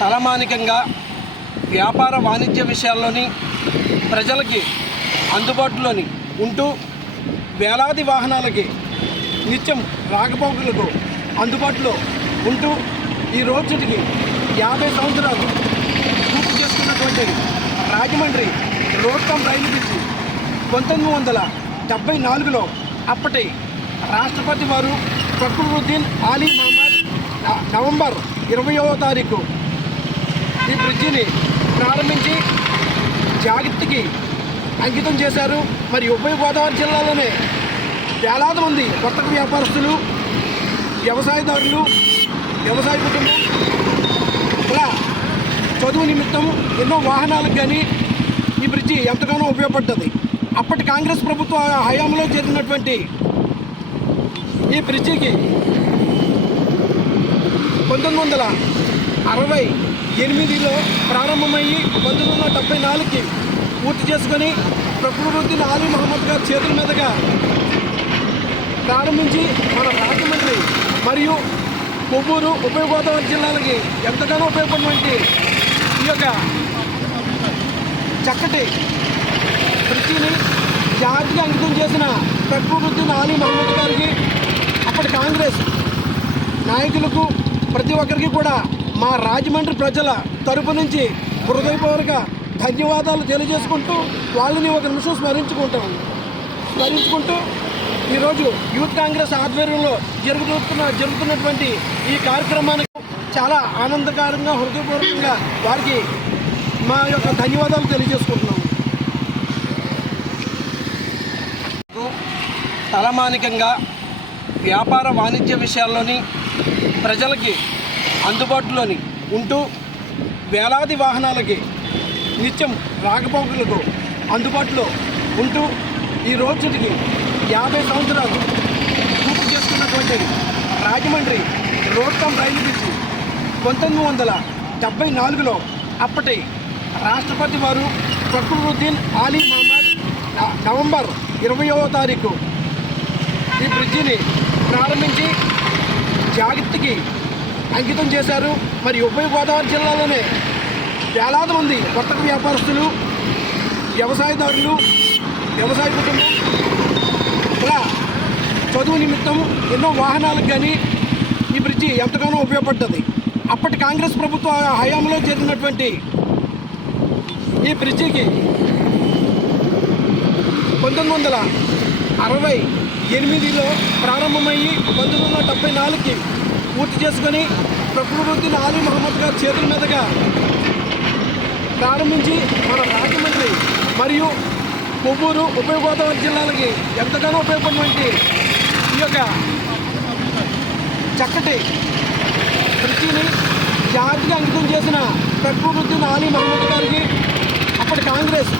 తలమానికంగా వ్యాపార వాణిజ్య విషయాల్లోని ప్రజలకి అందుబాటులోని ఉంటూ వేలాది వాహనాలకి నిత్యం రాకపోకలకు అందుబాటులో ఉంటూ ఈ రోజుకి 50 సంవత్సరాలు పూర్తి చేసుకున్నటువంటి రాజమండ్రి రోడ్కమ్ రైలు బ్రిడ్జి 1974లో అప్పటి రాష్ట్రపతి వారు ఫక్రుద్దీన్ ఆలీ మహమ్మద్ నవంబర్ 20వ తారీఖు ఈ బ్రిడ్జిని ప్రారంభించి జాగ్రత్తకి అంకితం చేశారు. మరి ఉభయ గోదావరి జిల్లాలోనే వేలాది మంది వర్తక వ్యాపారస్తులు, వ్యవసాయదారులు, వ్యవసాయ కుటుంబం ఇలా చదువు నిమిత్తం ఎన్నో వాహనాలకు కానీ ఈ బ్రిడ్జి ఎంతగానో ఉపయోగపడ్డది. అప్పటి కాంగ్రెస్ ప్రభుత్వ హయాంలో జరిగినటువంటి ఈ బ్రిడ్జికి 1968లో ప్రారంభమయ్యి 1974కి పూర్తి చేసుకొని ఫక్రుద్దీన్ ఆలీ మహమ్మద్ గారి చేతుల మీదుగా ప్రారంభించి మన రాజమండ్రి మరియు కొవ్వూరు ఉభయ గోదావరి జిల్లాలకి ఎంతగానో ఉపయోగపడినటువంటి ఈ యొక్క చక్కటి బ్రిడ్జిని జాతికి అంకితం చేసిన ఫక్రుద్దీన్ ఆలీ మహమ్మద్ గారికి అప్పటి కాంగ్రెస్ నాయకులకు ప్రతి ఒక్కరికి కూడా మా రాజమండ్రి ప్రజల తరపు నుంచి హృదయపూర్వక ధన్యవాదాలు తెలియజేసుకుంటూ వాళ్ళని ఒక నిమిషం స్మరించుకుంటూ ఈరోజు యూత్ కాంగ్రెస్ ఆధ్వర్యంలో జరుగుతున్నటువంటి ఈ కార్యక్రమానికి చాలా ఆనందకరంగా హృదయపూర్వకంగా వారికి మా యొక్క ధన్యవాదాలు తెలియజేసుకుంటున్నాము. తలమానికంగా వ్యాపార వాణిజ్య విషయాల్లోని ప్రజలకి అందుబాటులోని ఉంటూ వేలాది వాహనాలకి నిత్యం రాకపోకలకు అందుబాటులో ఉంటూ ఈ రోజుకి 50 సంవత్సరాలు పూర్తి చేసుకున్నటువంటి రాజమండ్రి రోడ్కమ్ రైలు బ్రిడ్జి 1974లో అప్పటి రాష్ట్రపతి వారు ఫక్రుద్దీన్ ఆలీ మహమ్మద్ నవంబర్ 20వ తారీఖు ఈ బ్రిడ్జిని ప్రారంభించి జాగ్రత్తకి అంకితం చేశారు. మరి ఉభయ గోదావరి జిల్లాలోనే వేలాది మంది వర్తక వ్యాపారస్తులు, వ్యవసాయదారులు, వ్యవసాయ కుటుంబం ఇలా చదువు నిమిత్తం ఎన్నో వాహనాలకు కానీ ఈ బ్రిడ్జి ఎంతగానో ఉపయోగపడ్డది. అప్పటి కాంగ్రెస్ ప్రభుత్వ హయాంలో జరిగినటువంటి ఈ బ్రిడ్జికి 1968లో ప్రారంభమయ్యి 1974కి పూర్తి చేసుకొని ఫక్రుద్దీన్ ఆలీ మహమ్మద్ గారి చేతుల మీదుగా ప్రారంభించి మన రాజమండ్రి మరియు కొవ్వూరు ఉభయ గోదావరి జిల్లాలకి ఎంతగానో ఉపయోగపడినటువంటి ఈ యొక్క చక్కటి బ్రిడ్జిని జాతికి అంకితం చేసిన ఫక్రుద్దీన్ ఆలీ మహమ్మద్ గారికి అప్పటి కాంగ్రెస్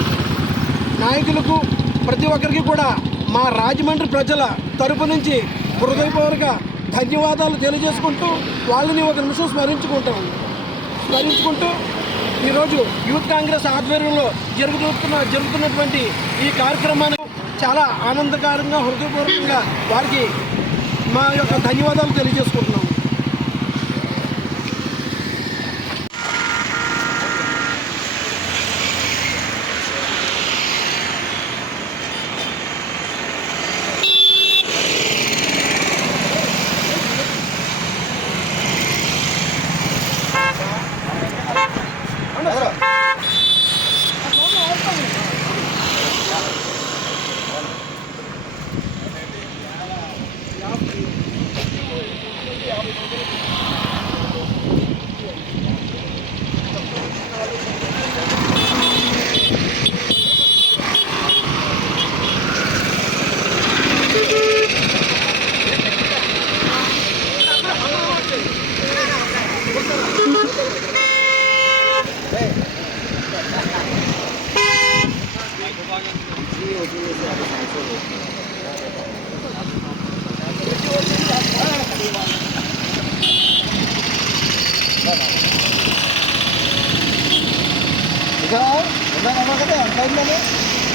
నాయకులకు ప్రతి ఒక్కరికి కూడా మా రాజమండ్రి ప్రజల తరపు నుంచి హృదయపూర్వక ధన్యవాదాలు తెలియజేసుకుంటూ వాళ్ళని ఒక నిమిషం స్మరించుకుంటూ ఈరోజు యూత్ కాంగ్రెస్ ఆధ్వర్యంలో జరుగుతున్నటువంటి ఈ కార్యక్రమానికి చాలా ఆనందకరంగా హృదయపూర్వకంగా వారికి మా యొక్క ధన్యవాదాలు తెలియజేసుకుంటున్నాము.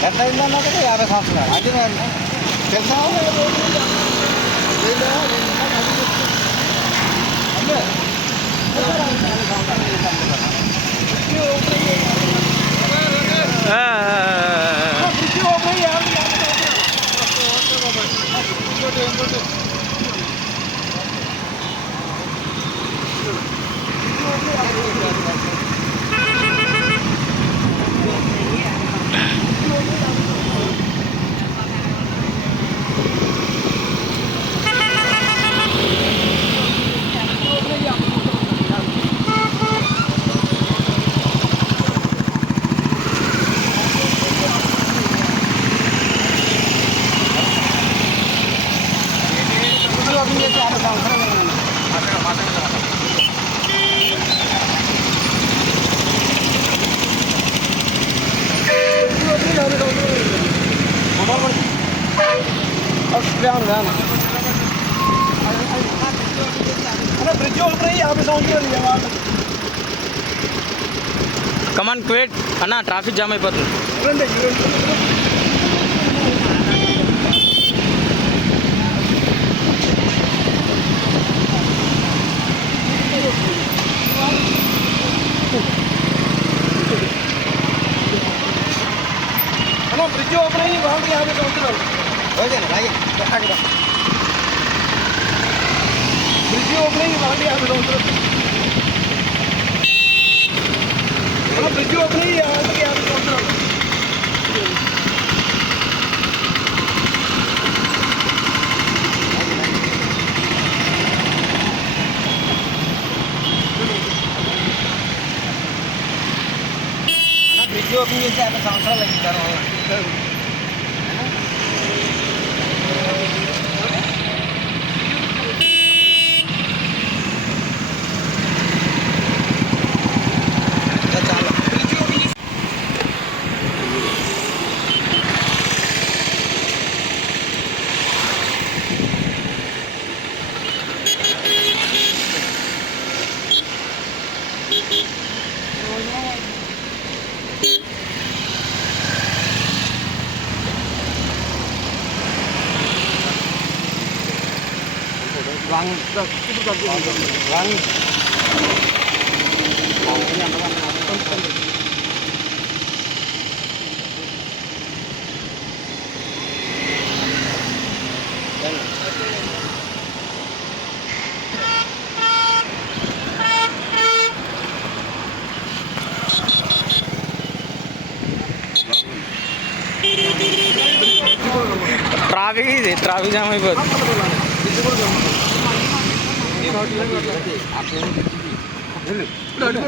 ఎంత అయిందన్నా కదా 50 సంవత్సరాలు అది తెలుసా బ్రిడ్జి ఓపెన్ అయ్యి 50 సంవత్సరాలు. ఓపెన్ చేసి 50 సంవత్సరాలు బ్రిడ్జి ఓపెన్ అయ్యి 50 సంవత్సరాలు. కమాన్ క్విట్ అన్న, ట్రాఫిక్ జామ్ అయిపోతుంది. బ్రిడ్జి ఓపెన్ అయ్యి 50 సంవత్సరాలు. బ్రిడ్జి ఓపెన్ అయ్యి 50 సంవత్సరాలు. బ్రిడ్జి ఓపెన్ అయ్యి 50 సంవత్సరాలు. బ్రిడ్జ్ ఓపెన్ చేసి 50 సంవత్సరాలు అయింది దానివల్ల. ట్రాఫిక్ జామ్ అయిపోతుంది. అట్లా